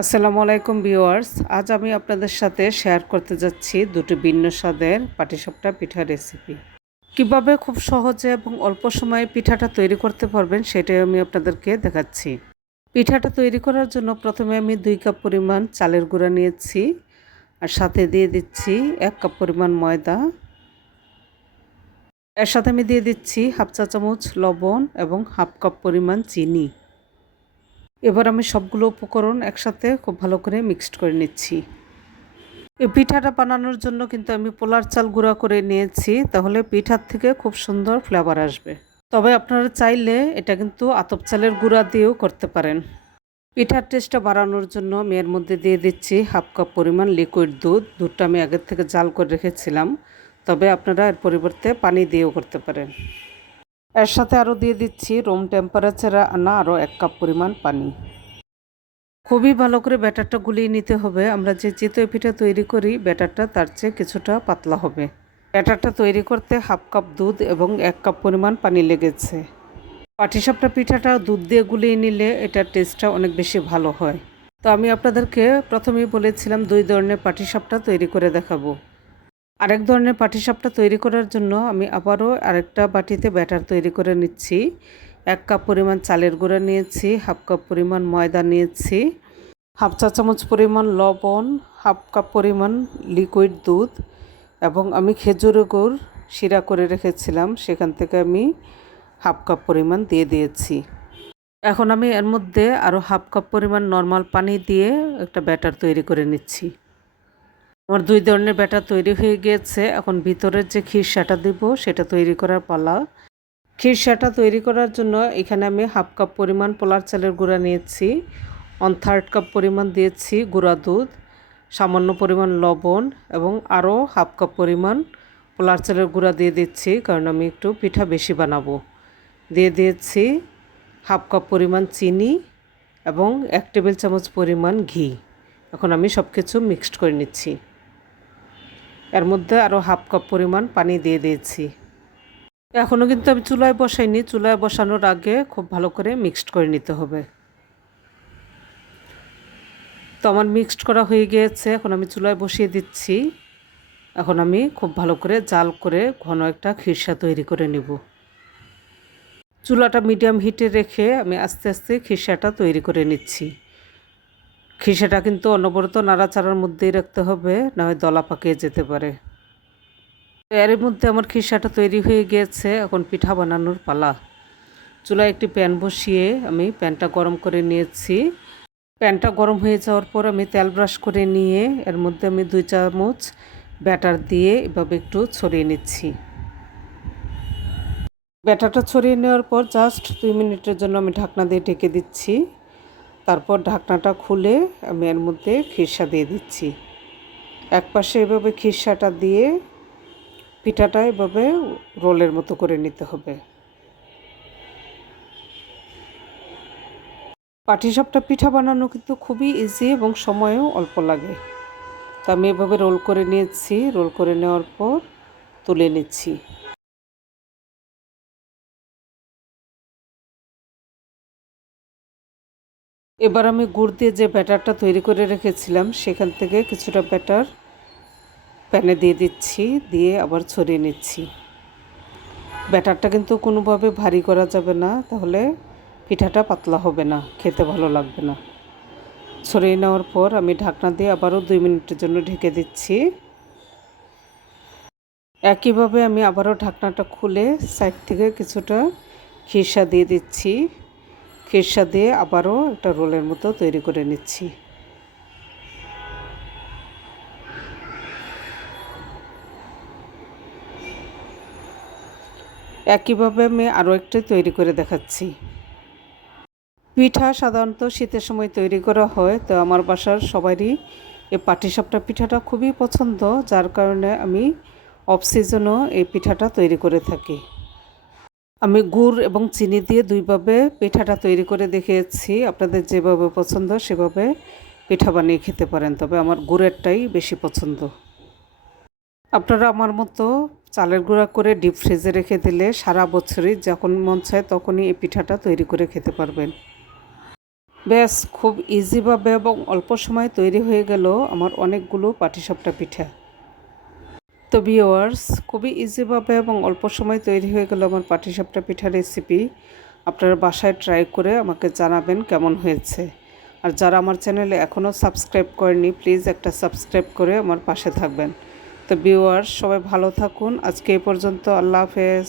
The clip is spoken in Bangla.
আসসালামু আলাইকুম ভিউয়ার্স, আজ আমি আপনাদের সাথে শেয়ার করতে যাচ্ছি দুটো ভিন্ন স্বাদের পাটিসাপটা পিঠা রেসিপি কীভাবে খুব সহজে এবং অল্প সময়ে পিঠাটা তৈরি করতে পারবেন সেটাই আমি আপনাদেরকে দেখাচ্ছি। পিঠাটা তৈরি করার জন্য প্রথমে আমি দুই কাপ পরিমাণ চালের গুঁড়া নিয়েছি আর সাথে দিয়ে দিচ্ছি এক কাপ পরিমাণ ময়দা। এর সাথে আমি দিয়ে দিচ্ছি হাফ চা চামচ লবণ এবং হাফ কাপ পরিমাণ চিনি। এবার আমি সবগুলো উপকরণ একসাথে খুব ভালো করে মিক্সড করে নিচ্ছি। এই পিঠাটা বানানোর জন্য কিন্তু আমি পোলার চাল গুঁড়া করে নিয়েছি, তাহলে পিঠার থেকে খুব সুন্দর ফ্লেভার আসবে। তবে আপনারা চাইলে এটা কিন্তু আতপ চালের গুঁড়া দিয়েও করতে পারেন। পিঠার টেস্টটা বাড়ানোর জন্য আমি এর মধ্যে দিয়ে দিচ্ছি হাফ কাপ পরিমাণ লিকুইড দুধ, দুধটা আমি আগের থেকে জাল করে রেখেছিলাম। তবে আপনারা এর পরিবর্তে পানি দিয়েও করতে পারেন। এর সাথে আরও দিয়ে দিচ্ছি রুম টেম্পারেচারে আনা আরও এক কাপ পরিমাণ পানি। খুবই ভালো করে ব্যাটারটা গুলিয়ে নিতে হবে। আমরা যে চিতই পিঠা তৈরি করি, ব্যাটারটা তার চেয়ে কিছুটা পাতলা হবে। ব্যাটারটা তৈরি করতে হাফ কাপ দুধ এবং এক কাপ পরিমাণ পানি লেগেছে। পাটিসাপটা পিঠাটা দুধ দিয়ে গুলিয়ে নিলে এটার টেস্টটা অনেক বেশি ভালো হয়। তো আমি আপনাদেরকে প্রথমেই বলেছিলাম দুই ধরনের পাটিসাপটা তৈরি করে দেখাবো। আরেক ধরনের পাটিসাপটা তৈরি করার জন্য আমি আবারও আরেকটা বাটিতে ব্যাটার তৈরি করে নিচ্ছি। এক কাপ পরিমাণ চালের গুঁড়া নিয়েছি, হাফ কাপ পরিমাণ ময়দা নিয়েছি, হাফ চা চামচ পরিমাণ লবণ, হাফ কাপ পরিমাণ লিকুইড দুধ এবং আমি খেজুর গুড় শিরা করে রেখেছিলাম। সেখান থেকে আমি হাফ কাপ পরিমাণ দিয়ে দিয়েছি। এখন আমি এর মধ্যে আরও হাফ কাপ পরিমাণ নর্মাল পানি দিয়ে একটা ব্যাটার তৈরি করে নিচ্ছি। আমার দুই ধরনের ব্যাটার তৈরি হয়ে গিয়েছে এখন ভিতরের যে খিরসাটা দিব, সেটা তৈরি করার পালা। খিরসাটা তৈরি করার জন্য এখানে আমি হাফ কাপ পরিমাণ পোলার চালের গুঁড়া নিয়েছি ওয়ান থার্ড কাপ পরিমাণ দিয়েছি গুঁড়া দুধ, সামান্য পরিমাণ লবণ এবং আরও হাফ কাপ পরিমাণ পোলার চালের গুঁড়া দিয়ে দিচ্ছি, কারণ আমি একটু পিঠা বেশি বানাবো। দিয়ে দিয়েছি হাফ কাপ পরিমাণ চিনি এবং এক টেবিল চামচ পরিমাণ ঘি। এখন আমি সব কিছু মিক্সড করে নিচ্ছি। এর মধ্যে আরও হাফ কাপ পরিমাণ পানি দিয়ে দিয়েছি। এখনও কিন্তু আমি চুলায় বসাইনি। চুলায় বসানোর আগে খুব ভালো করে মিক্সড করে নিতে হবে। তো আমার মিক্সড করা হয়ে গিয়েছে। এখন আমি চুলায় বসিয়ে দিচ্ছি। এখন আমি খুব ভালো করে জাল করে ঘন একটা খিরসা তৈরি করে নেব। চুলাটা মিডিয়াম হিটে রেখে আমি আস্তে আস্তে খিরসাটা তৈরি করে নিচ্ছি। খিসাটা কিন্তু অনবরত নাড়াচাড়ার মধ্যেই রাখতে হবে, না হয় দলা পাকিয়ে যেতে পারে। এর মধ্যে আমার খিসাটা তৈরি হয়ে গিয়েছে, এখন পিঠা বানানোর পালা। চুলায় একটি প্যান বসিয়ে আমি প্যানটা গরম করে নিয়েছি। প্যানটা গরম হয়ে যাওয়ার পর আমি তেল ব্রাশ করে নিয়ে এর মধ্যে আমি দুই চামচ ব্যাটার দিয়ে এভাবে একটু ছড়িয়ে নিচ্ছি। ব্যাটারটা ছড়িয়ে নেওয়ার পর জাস্ট দুই মিনিটের জন্য আমি ঢাকনা দিয়ে ঢেকে দিচ্ছি। তারপর ঢাকনাটা খুলে আমি এর মধ্যে খিরসা দিয়ে দিচ্ছি। এক পাশে এভাবে খিরসাটা দিয়ে পিঠাটা এভাবে রোলের মতো করে নিতে হবে। পাটিসাপটা পিঠা বানানো কিন্তু খুবই ইজি এবং সময়ও অল্প লাগে। তো আমি এভাবে রোল করে নিয়েছি, রোল করে নেওয়ার পর তুলে নিচ্ছি। এবার আমি গুড় দিয়ে যে ব্যাটারটা তৈরি করে রেখেছিলাম, সেখান থেকে কিছুটা ব্যাটার প্যানে দিয়ে দিচ্ছি, দিয়ে আবার ছড়িয়ে নিচ্ছি। ব্যাটারটা কিন্তু কোনোভাবে ভারী করা যাবে না, তাহলে পিঠাটা পাতলা হবে না, খেতে ভালো লাগবে না। ছড়িয়ে নেওয়ার পর আমি ঢাকনা দিয়ে আবারও দুই মিনিটের জন্য ঢেকে দিচ্ছি। একইভাবে আমি আবারও ঢাকনাটা খুলে সাইড থেকে কিছুটা খিরসা দিয়ে দিচ্ছি। খিরসা দিয়ে আবারও একটা রোলের মতো তৈরি করে নিচ্ছি। একইভাবে আমি আরও একটি তৈরি করে দেখাচ্ছি। পিঠা সাধারণত শীতের সময় তৈরি করা হয়, তো আমার বাসার সবারই এই পাটিসাপটা পিঠাটা খুবই পছন্দ, যার কারণে আমি অফ সিজনও এই পিঠাটা তৈরি করে থাকি। আমি গুড় এবং চিনি দিয়ে দুইভাবে পিঠাটা তৈরি করে দেখিয়েছি। আপনাদের যেভাবে পছন্দ, সেভাবে পিঠা বানিয়ে খেতে পারেন, তবে আমার গুড়েরটাই বেশি পছন্দ। আপনারা আমার মতো চালের গুঁড়া করে ডিপ ফ্রিজে রেখে দিলে সারা বছরই যখন মন চায় তখনই এই পিঠাটা তৈরি করে খেতে পারবেন। ব্যাস, খুব ইজিভাবে এবং অল্প সময়ে তৈরি হয়ে গেল আমার অনেকগুলো পাটিসাপটা পিঠা। তো ভিওয়ার্স খুবই ইজিভাবে এবং অল্প সময় তৈরি হয়ে গেল আমার পাটিসাপটা পিঠা রেসিপি আপনারা বাসায় ট্রাই করে আমাকে জানাবেন কেমন হয়েছে। আর যারা আমার চ্যানেলে এখনও সাবস্ক্রাইব করেনি প্লিজ একটা সাবস্ক্রাইব করে আমার পাশে থাকবেন। তো ভিওয়ার্স সবাই ভালো থাকুন। আজকে এই পর্যন্ত, আল্লাহ হাফেজ।